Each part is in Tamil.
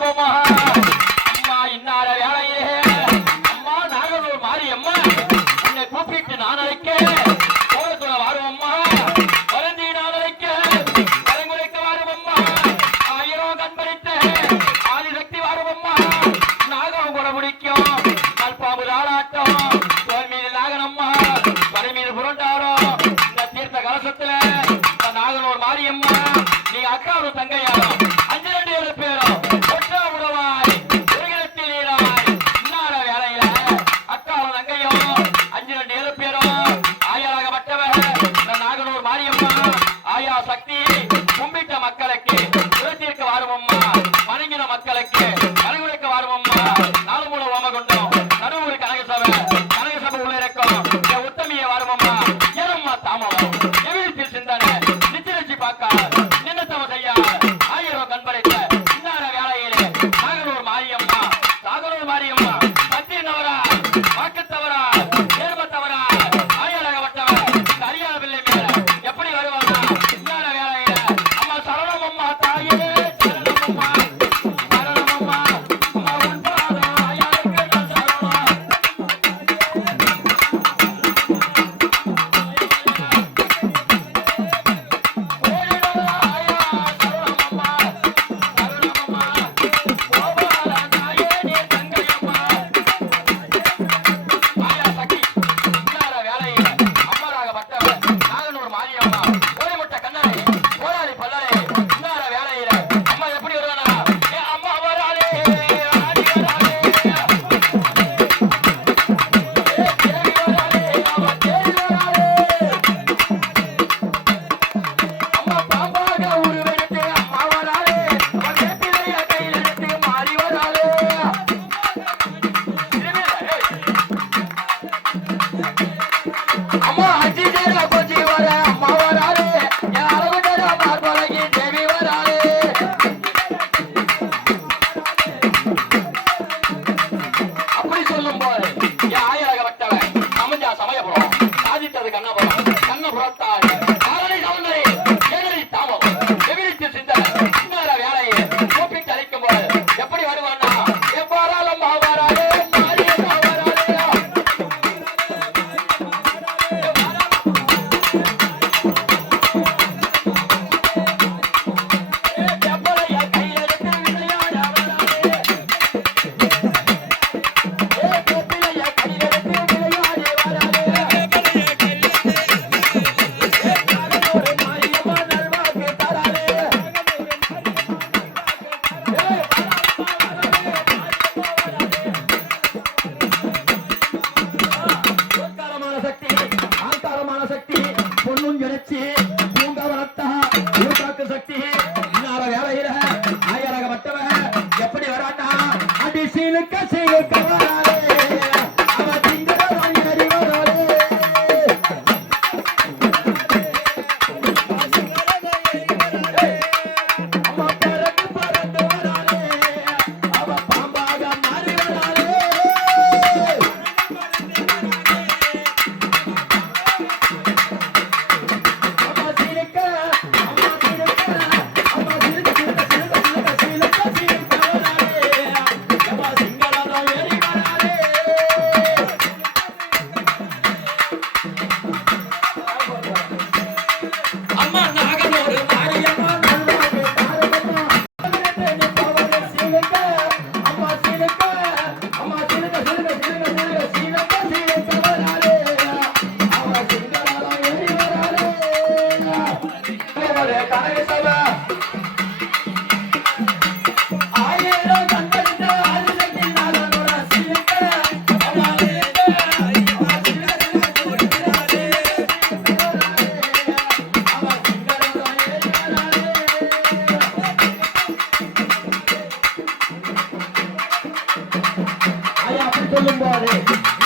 பாபமா அம்மா இன்னார வேளையிலே அம்மா நாகலூர் மாறி அம்மா உன்னை கூப்பிட்டு நான் அழைக்க கோலத்துல வாரும் அம்மா வருந்தி நான் அழைக்க கரங்குலைக்க வாரும் அம்மா ஆயிரம் கண்பரித்த ஆதிசக்தி வாரும் அம்மா நாகம் கூட முடிக்கும். கல்பாம்பு ஆளாட்டம் தோல் மீது நாகனம்மா பனை மீது புரண்டாடும். இந்த தீர்த்த கலசத்துல மாரியம்மா நீ அக்காவும் தங்கையாரும் சொல்லும் போது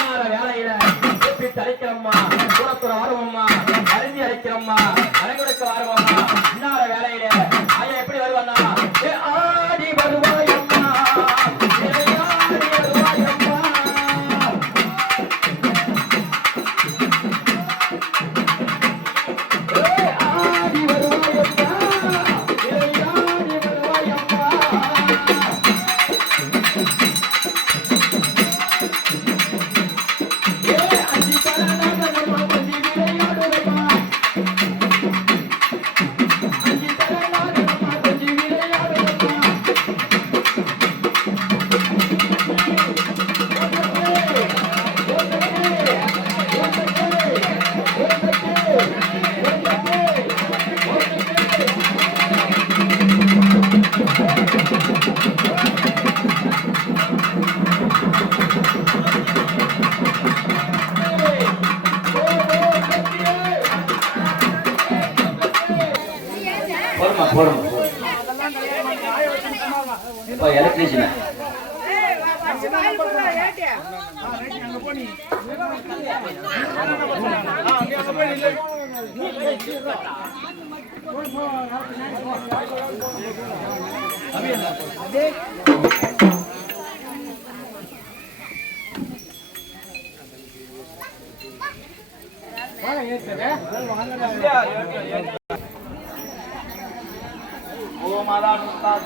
ஓ மாதா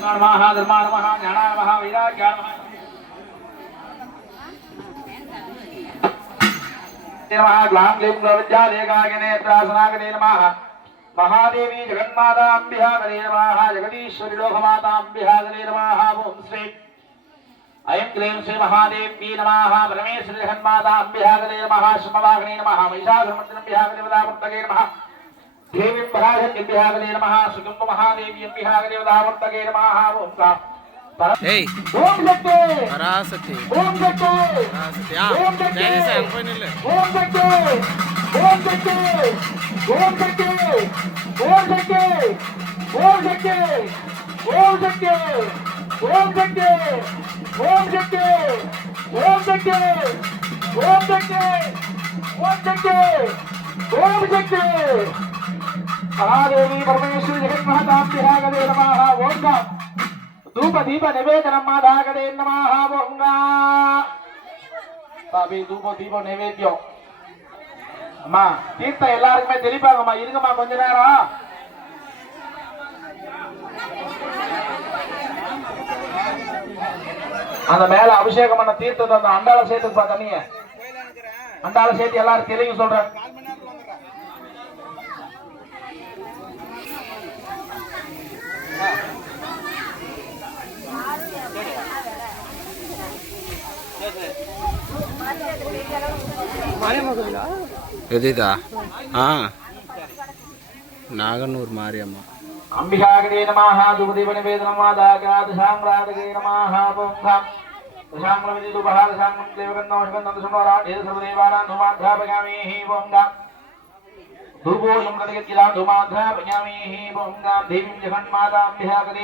நமஹா தர்மா நமஹா ஞானா நமஹா வைராக்யா நமஹா నమ గ్లాం లీం నృత్యాలేకాయనేత్రాసనాగనే నమ మహాదేవి జగన్మాతాంబిహాగనే నమ జగదీశ్వరి లోకమాతాంబిహాగనే నమ ఓం శ్రీ ఐం క్లీం శ్రీ మహాదేవ్యై నమ పరమేశ్వరి జగన్మాతాంబిహాగనే నమ శ్రమవాగనే నమ. మహిషాసురమర్దినంబిహాగదేవతావర్తకే నమ దేవీం పరాశక్తింబిహాగనే నమ సుగంబ మహాదేవ్యంబిహాగదేవతావర్తకే నమ. ఓం ಏಯ್ ಪರಾಸತಿ ಪರಾಸತಿ ಆ ಜಯಸ ಅನ್ಕೊಂಡಿಲ್ಲ ಮಹಾದೇವಿ ಪರಮೇಶ್ವರಿ ಜಗನ್ಮಾತಾಂತಿರಾಗದೇ ನಮಃ ಓಂಕಾರ ధూప దీప నివేదనమ్మ దాగదే నమహాభంగా சாமி தூபம் தீபம் நைவேத்தியம் அம்மா தீர்த்தம் எல்லாருக்குமே தெளிப்பாங்கம்மா. இருங்கம்மா கொஞ்ச நேரம். அந்த மேல அபிஷேகம் பண்ண தீர்த்தத்தை அந்த அண்டால சேர்த்து தண்ணிய. அண்டால சேர்த்து எல்லாரும் தெளிவு சொல்றேன். Yeah. ఎదిదా నాగనూరు మారియమ్మ అంబికాగ్రే నమః దుపదేవ నివేదనం వాదాగ్రాత సామ్రాటగే నమః పుంభం దశాంగ్రమితి దుపహార సాంగ్రం దేవగంధం అశ్వంతం దశమోరాట్ ఏద సర్వదేవానాం ధూమాధ్రాపయామేహి పుంగం దుర్గోషం కటగతిలా ధూమాధ్రాపయామేహి పుంగం దేవీం జగన్మాతాం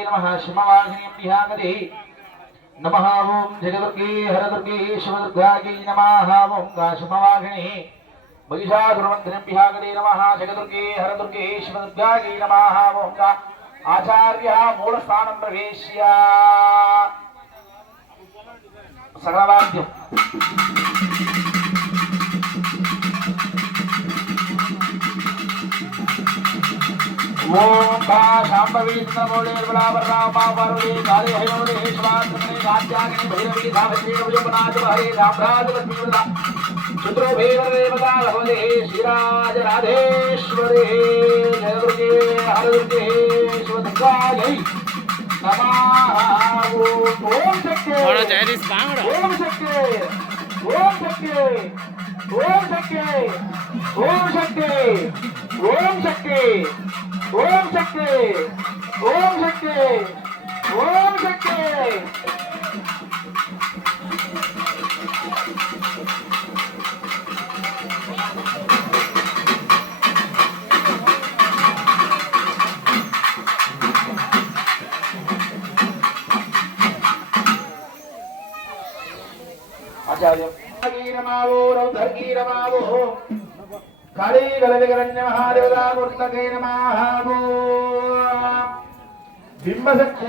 నమః శ్మవాహిని బిహాగదే नमः ॐ जगदुर्गे हरदुर्गे शिवदुर्गायै नमः ॐ गाशुमवाघिणे महिषासुरमन्त्रिभ्यागते नमः जगदुर्गे हरदुर्गे शिवदुर्गायै नमः ॐ गा आचार्यः मूलस्थानं प्रवेश्य सकलवाद्यम् ओम का शांभवी नमोले बलावरा पावरुले काले हयोले स्वात्मने राज्याग्नि भैरवी धावते भुजपनाद हरे रामराज लक्ष्मीवदा सुत्रो भैरव देवता भवले श्रीराज राधेश्वरे जय दुर्गे हर दुर्गे शिवदुर्गायै नमः ओम शक्ति बड़ा जयरीस बांगड़ा ओम शक्ति ओम शक्ति ओम शक्ति ओम शक्ति ஓம் சக்தி ஓம் சக்தி ஓம் சக்தி ஓம் சக்தி. आचार्य धर्गीरमावो रौ కాళీ గలవిగరణ్య మహాదేవతామూర్తకే నమః బింబశక్తి